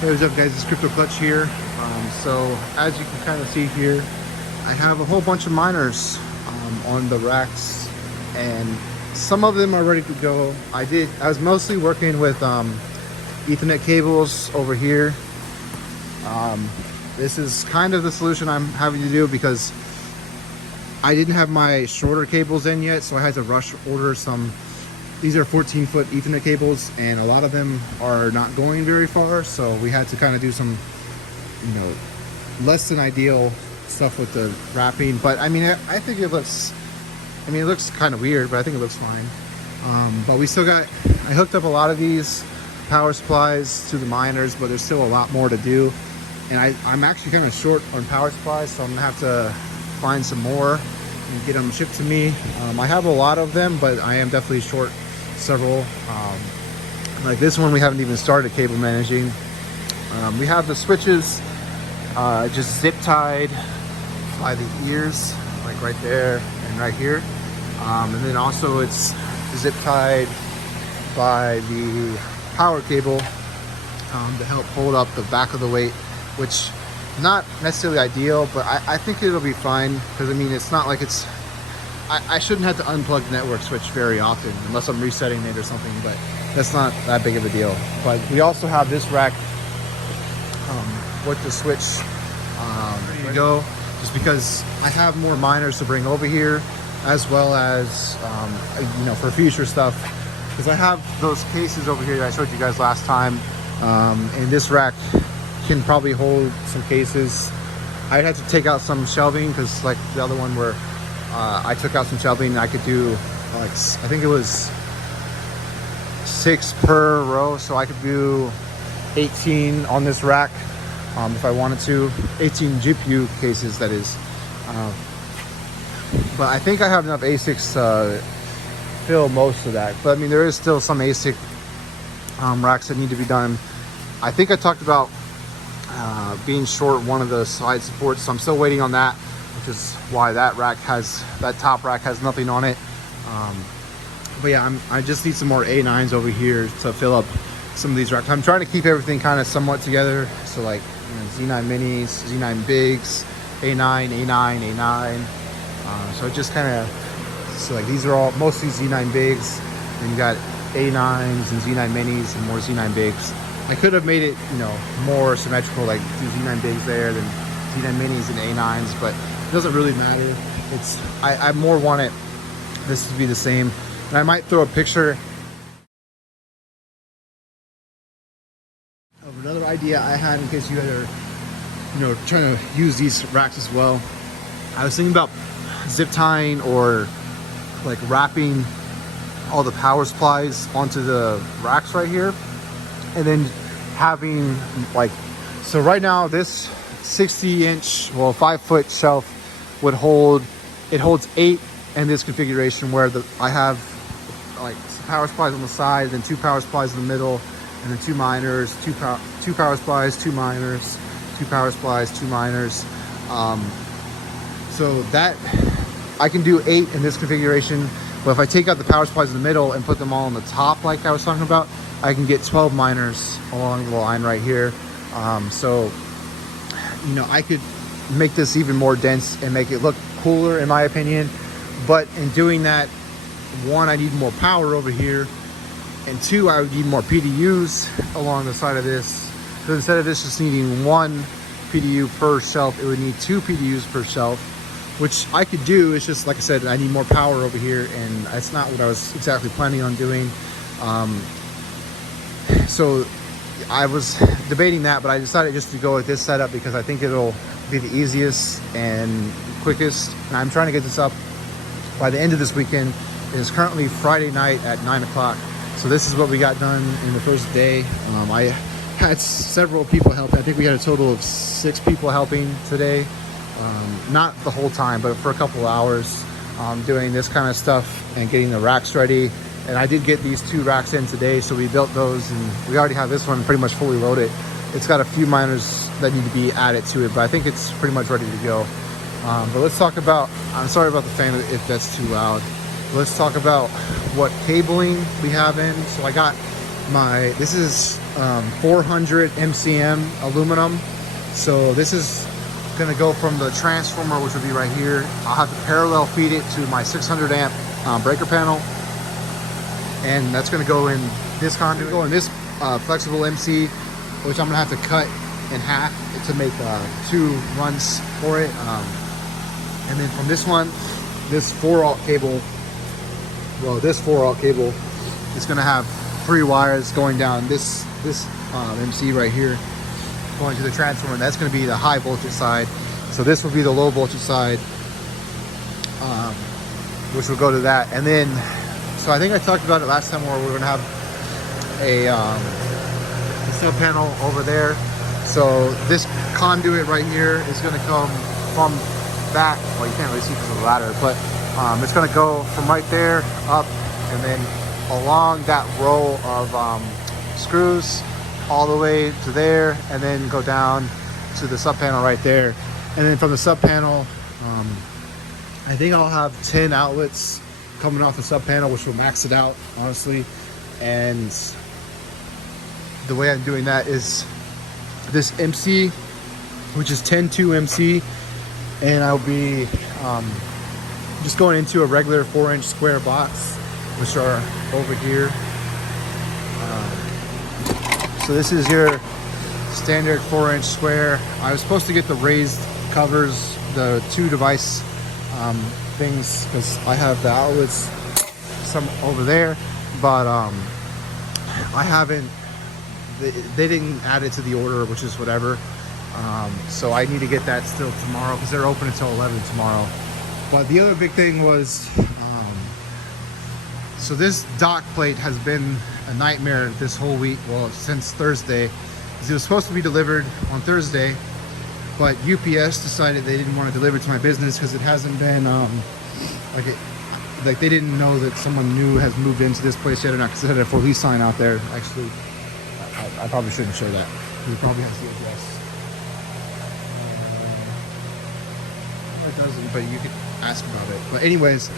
Hey, what's up guys, it's Crypto Clutch here. So as you can kind of see here, I have a whole bunch of miners on the racks, and some of them are ready to go. I was mostly working with Ethernet cables over here. This is kind of the solution I'm having to do because I didn't have my shorter cables in yet, so I had to rush order some. These are 14-foot Ethernet cables, and a lot of them are not going very far, so we had to kind of do some, less than ideal stuff with the wrapping. But I mean, I think it looks, it looks kind of weird, but I think it looks fine. But we still got, I hooked up a lot of these power supplies to the miners, but there's still a lot more to do. And I'm actually kind of short on power supplies, so I'm gonna have to find some more and get them shipped to me. I have a lot of them, but I am definitely short several. Like this one, we haven't even started cable managing. We have the switches just zip tied by the ears, like right there and right here. And then also it's zip tied by the power cable to help hold up the back of the weight, which not necessarily ideal, but I think it'll be fine, because I mean, it's not like it's, I shouldn't have to unplug the network switch very often unless I'm resetting it or something, but that's not that big of a deal. But we also have this rack with the switch ready to go, just because I have more miners to bring over here, as well as for future stuff, because I have those cases over here that I showed you guys last time, and this rack can probably hold some cases. I'd have to take out some shelving, because like the other one where I took out some shelving, and I could do like, I think it was 6 per row, so I could do 18 on this rack if I wanted to, 18 GPU cases, that is. But I think I have enough Asics to fill most of that. But I mean, there is still some Asic racks that need to be done. I think I talked about being short one of the side supports, so I'm still waiting on that, which is why that top rack has nothing on it. But yeah, I just need some more A9s over here to fill up some of these racks. I'm trying to keep everything kind of somewhat together, so like Z9 minis, Z9 bigs, A9, A9, A9. So it just kind of, so like these are all mostly Z9 bigs, and you got A9s and Z9 minis and more Z9 bigs. I could have made it, more symmetrical, like do Z9 bigs there, than Z9 minis and A9s, but it doesn't really matter. I more want this to be the same. And I might throw a picture of another idea I had in case you guys are, trying to use these racks as well. I was thinking about zip tying or like wrapping all the power supplies onto the racks right here, and then having like, so right now this 60-inch, well, 5-foot shelf would hold, it holds 8 in this configuration, where I have like power supplies on the side, then 2 power supplies in the middle, and then 2 miners, 2 power supplies, 2 miners, 2 power supplies, 2 miners. So that I can do 8 in this configuration, but if I take out the power supplies in the middle and put them all on the top like I was talking about, I can get 12 miners along the line right here. So I could make this even more dense and make it look cooler, in my opinion. But in doing that, 1, I need more power over here, and 2, I would need more PDUs along the side of this. So instead of this just needing 1 PDU per shelf, it would need 2 PDUs per shelf, which I could do. It's just, like I said, I need more power over here, and that's not what I was exactly planning on doing. So I was debating that, but I decided just to go with this setup because I think it'll be the easiest and quickest. And I'm trying to get this up by the end of this weekend. It is currently Friday night at 9 o'clock. So this is what we got done in the first day. I had several people help. I think we had a total of 6 people helping today. Not the whole time, but for a couple of hours, doing this kind of stuff and getting the racks ready. And I did get these 2 racks in today, so we built those, and we already have this one pretty much fully loaded. It's got a few miners that need to be added to it, but I think it's pretty much ready to go. But let's talk about, I'm sorry about the fan if that's too loud. Let's talk about what cabling we have in. So I got my, this is 400 MCM aluminum. So this is going to go from the transformer, which will be right here. I'll have to parallel feed it to my 600 amp breaker panel, and that's going to go in this conduit, go in this flexible MC, which I'm going to have to cut in half to make 2 runs for it. And then from this one, this 4-aught cable, well, this 4-aught cable is going to have 3 wires going down this MC right here, going to the transformer. That's going to be the high voltage side. So this will be the low voltage side, which will go to that. And then, so I think I talked about it last time, where we're going to have a sub panel over there. So this conduit right here is going to come from that. Well, you can't really see because of the ladder, but it's going to go from right there up, and then along that row of screws all the way to there, and then go down to the sub panel right there. And then from the sub panel, I think I'll have 10 outlets coming off the sub panel, which will max it out, honestly. And the way I'm doing that is this MC, which is 10-2 MC, and I'll be just going into a regular 4-inch square box, which are over here. So this is your standard 4-inch square. I was supposed to get the raised covers, the 2 device things, because I have the outlets some over there, but I haven't. They didn't add it to the order, which is whatever. So I need to get that still tomorrow, because they're open until 11 tomorrow. But the other big thing was, so this dock plate has been a nightmare this whole week, well, since Thursday. It was supposed to be delivered on Thursday, but UPS decided they didn't want to deliver to my business because it hasn't been, like they didn't know that someone new has moved into this place yet or not, because it had a for lease sign out there. Actually, I probably shouldn't show that. It probably has the address. It doesn't, but you could ask about it. But anyways,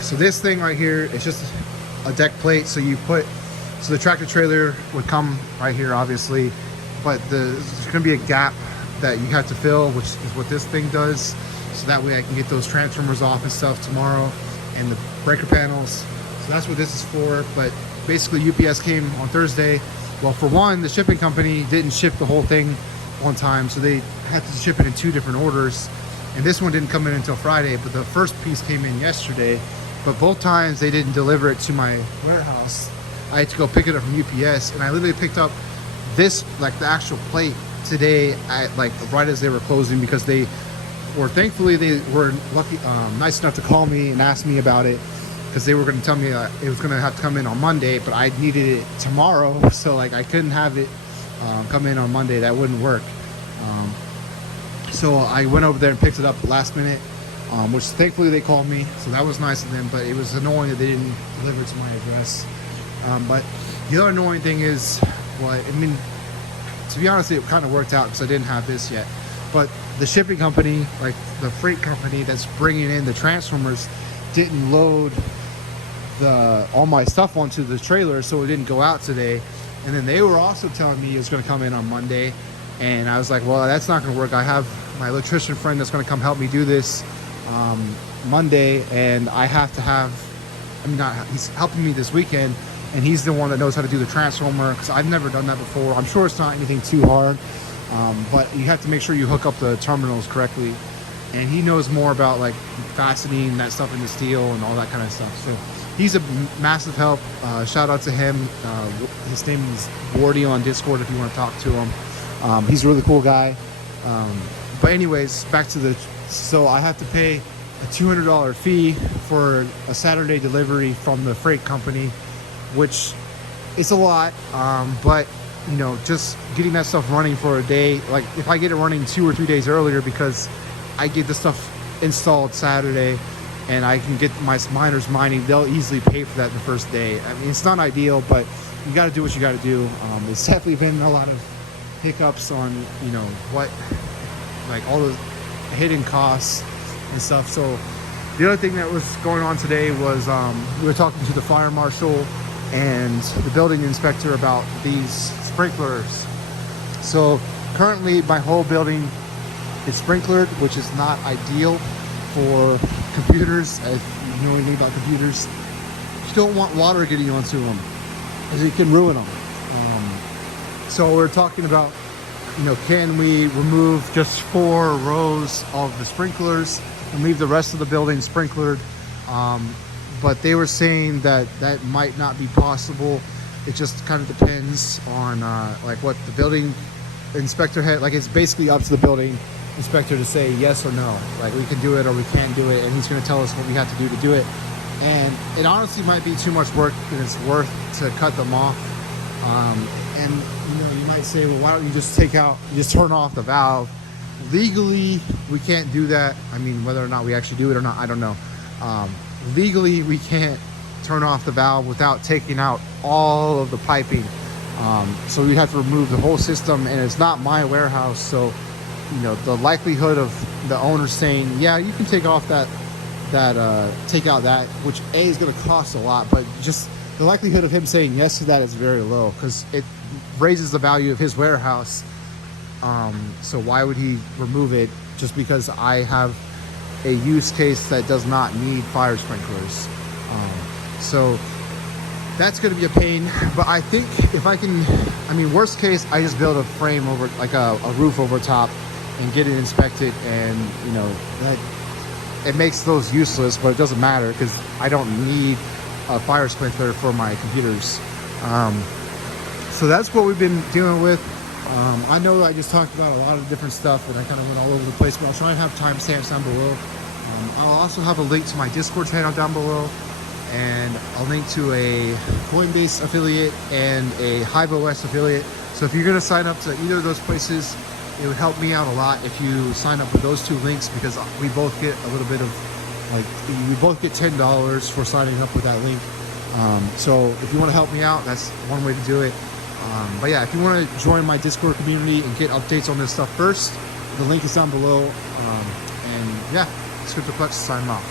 so this thing right here, it's just a deck plate. So you put, so the tractor trailer would come right here, obviously, but there's going to be a gap that you have to fill, which is what this thing does. So that way I can get those transformers off and stuff tomorrow, and the breaker panels. So that's what this is for. But basically UPS came on Thursday. Well, for one, the shipping company didn't ship the whole thing one time, so they had to ship it in 2 different orders. And this one didn't come in until Friday, but the first piece came in yesterday. But both times they didn't deliver it to my warehouse. I had to go pick it up from UPS, and I literally picked up this, like the actual plate, today at like right as they were closing, because they were, thankfully they were lucky, nice enough to call me and ask me about it, because they were going to tell me it was going to have to come in on Monday, but I needed it tomorrow, so like I couldn't have it come in on Monday. That wouldn't work. So I went over there and picked it up last minute, which thankfully they called me, so that was nice of them. But it was annoying that they didn't deliver to my address. But the other annoying thing is, well, I mean, to be honest, it kind of worked out because I didn't have this yet. But the shipping company, like the freight company that's bringing in the transformers, didn't load all my stuff onto the trailer, so it didn't go out today. And then they were also telling me it was going to come in on Monday, and I was like, well, that's not going to work. I have my electrician friend that's going to come help me do this Monday, and I have to have, he's helping me this weekend, and he's the one that knows how to do the transformer, because I've never done that before. I'm sure it's not anything too hard, but you have to make sure you hook up the terminals correctly, and he knows more about like fastening that stuff into steel and all that kind of stuff. So he's a massive help. Shout out to him. His name is Wardy on Discord if you want to talk to him. He's a really cool guy. But anyways, back to so I have to pay a $200 fee for a Saturday delivery from the freight company, which is a lot. But you know, just getting that stuff running for a day, like if I get it running 2 or 3 days earlier, because I get the stuff installed Saturday and I can get my miners mining, they'll easily pay for that the first day. I mean, it's not ideal, but you got to do what you got to do. There's definitely been a lot of hiccups on, you know, like all those hidden costs and stuff. So the other thing that was going on today was we were talking to the fire marshal and the building inspector about these sprinklers. So currently my whole building is sprinklered, which is not ideal for computers. If you know anything about computers, you don't want water getting onto them, because it can ruin them. So we're talking about, can we remove just 4 rows of the sprinklers and leave the rest of the building sprinklered? But they were saying that that might not be possible. It just kind of depends on like what the building inspector had. Like, it's basically up to the building inspector to say yes or no. Like, we can do it or we can't do it, and he's going to tell us what we have to do to do it. And it honestly might be too much work than it's worth to cut them off. And you might say, well, why don't you just turn off the valve? Legally, we can't do that. I mean, whether or not we actually do it or not, I don't know. Legally, we can't turn off the valve without taking out all of the piping. So we have to remove the whole system, and it's not my warehouse. So, the likelihood of the owner saying, yeah, you can take off take out that, which is going to cost a lot, but just the likelihood of him saying yes to that is very low, because it raises the value of his warehouse. So why would he remove it just because I have a use case that does not need fire sprinklers? So that's going to be a pain. But I think if I can, worst case, I just build a frame over, like a roof over top, and get it inspected, and that it makes those useless, but it doesn't matter because I don't need a fire sprinkler for my computers. So that's what we've been dealing with. I know I just talked about a lot of different stuff, and I kind of went all over the place, but I'll try and have timestamps down below. I'll also have a link to my Discord channel down below, and a link to a Coinbase affiliate and a HiveOS affiliate. So if you're going to sign up to either of those places, it would help me out a lot if you sign up with those 2 links, because we both get a little bit of, we both get $10 for signing up with that link. So if you want to help me out, that's one way to do it. But yeah, if you want to join my Discord community and get updates on this stuff first, the link is down below. And yeah, Scriptoplex signing off.